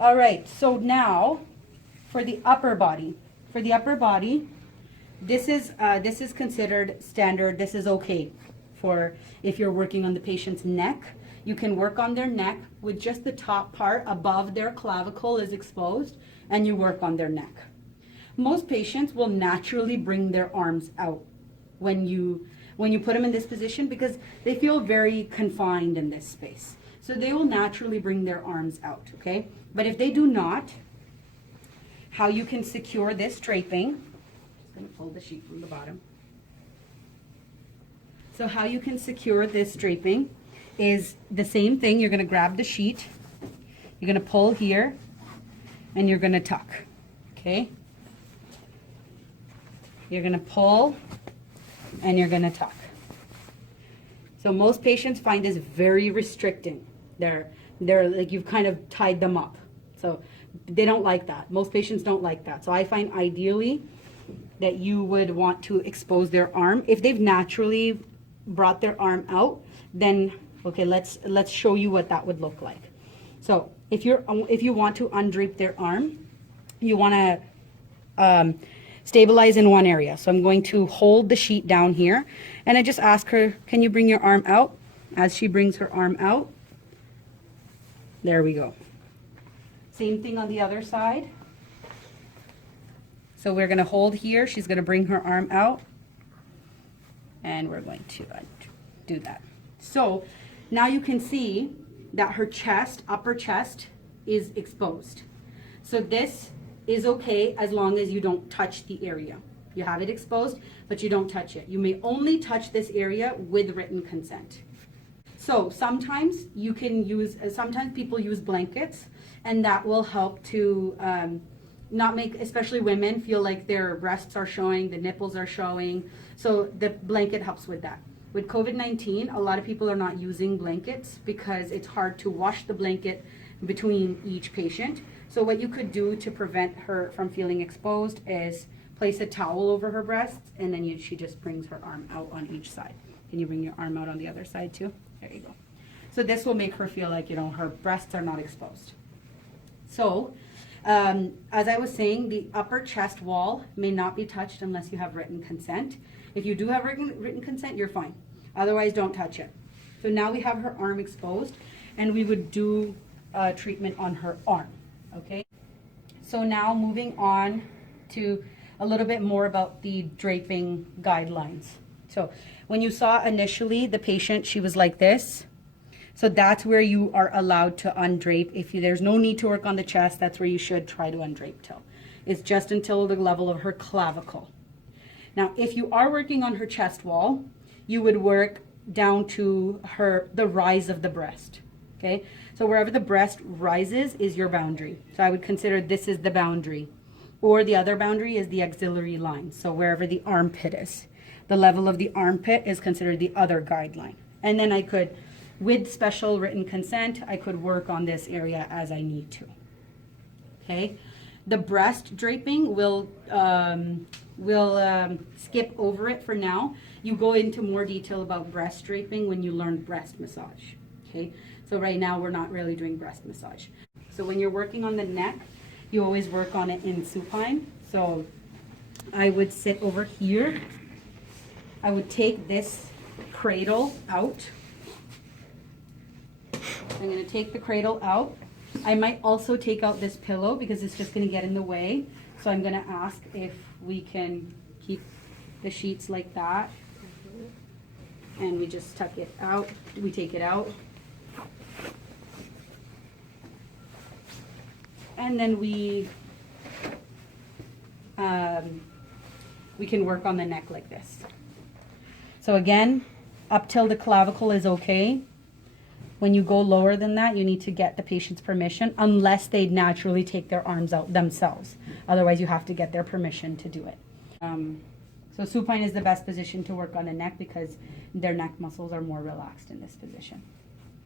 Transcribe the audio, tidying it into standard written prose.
All right, so now for the upper body. For the upper body, this is considered standard. This is okay for if you're working on the patient's neck. You can work on their neck with just the top part above their clavicle is exposed, and you work on their neck. Most patients will naturally bring their arms out when you put them in this position because they feel very confined in this space. So they will naturally bring their arms out, okay? But if they do not, how you can secure this draping, just gonna pull the sheet from the bottom. So how you can secure this draping is the same thing. You're gonna grab the sheet, you're gonna pull here, and you're gonna tuck, okay? You're gonna pull, and you're gonna tuck. So most patients find this very restricting. They're like, you've kind of tied them up. So they don't like that. Most patients don't like that. So I find ideally that you would want to expose their arm. If they've naturally brought their arm out, then okay, let's show you what that would look like. So if you want to undrape their arm, you want to stabilize in one area. So I'm going to hold the sheet down here, and I just ask her, can you bring your arm out? As she brings her arm out, there we go. Same thing on the other side. So we're going to hold here. She's going to bring her arm out, and we're going to do that. So now you can see that her chest, upper chest, is exposed. So this is okay as long as you don't touch the area. You have it exposed, but you don't touch it. You may only touch this area with written consent. So sometimes you can use, sometimes people use blankets, and that will help to not make, especially women, feel like their breasts are showing, the nipples are showing. So the blanket helps with that. With COVID-19, a lot of people are not using blankets because it's hard to wash the blanket between each patient. So what you could do to prevent her from feeling exposed is place a towel over her breasts, and then she just brings her arm out on each side. Can you bring your arm out on the other side too? There you go. So this will make her feel like, her breasts are not exposed. So as I was saying, the upper chest wall may not be touched unless you have written consent. If you do have written consent, you're fine. Otherwise, don't touch it. So now we have her arm exposed, and we would do treatment on her arm, okay? So now moving on to a little bit more about the draping guidelines. So when you saw initially the patient, she was like this. So that's where you are allowed to undrape. If there's no need to work on the chest, that's where you should try to undrape till. It's just until the level of her clavicle. Now, if you are working on her chest wall, you would work down to the rise of the breast, okay? So wherever the breast rises is your boundary. So I would consider this is the boundary. Or the other boundary is the axillary line. So wherever the armpit is. The level of the armpit is considered the other guideline. And then I could, with special written consent, I could work on this area as I need to, okay? The breast draping will skip over it for now. You go into more detail about breast draping when you learn breast massage, okay? So right now we're not really doing breast massage. So when you're working on the neck, you always work on it in supine. So I would sit over here. I would take this cradle out. I'm going to take the cradle out. I might also take out this pillow because it's just going to get in the way. So I'm going to ask if we can keep the sheets like that. And we just tuck it out. We take it out. And then we can work on the neck like this. So again, up till the clavicle is okay. When you go lower than that, you need to get the patient's permission unless they naturally take their arms out themselves. Otherwise, you have to get their permission to do it. So supine is the best position to work on the neck because their neck muscles are more relaxed in this position.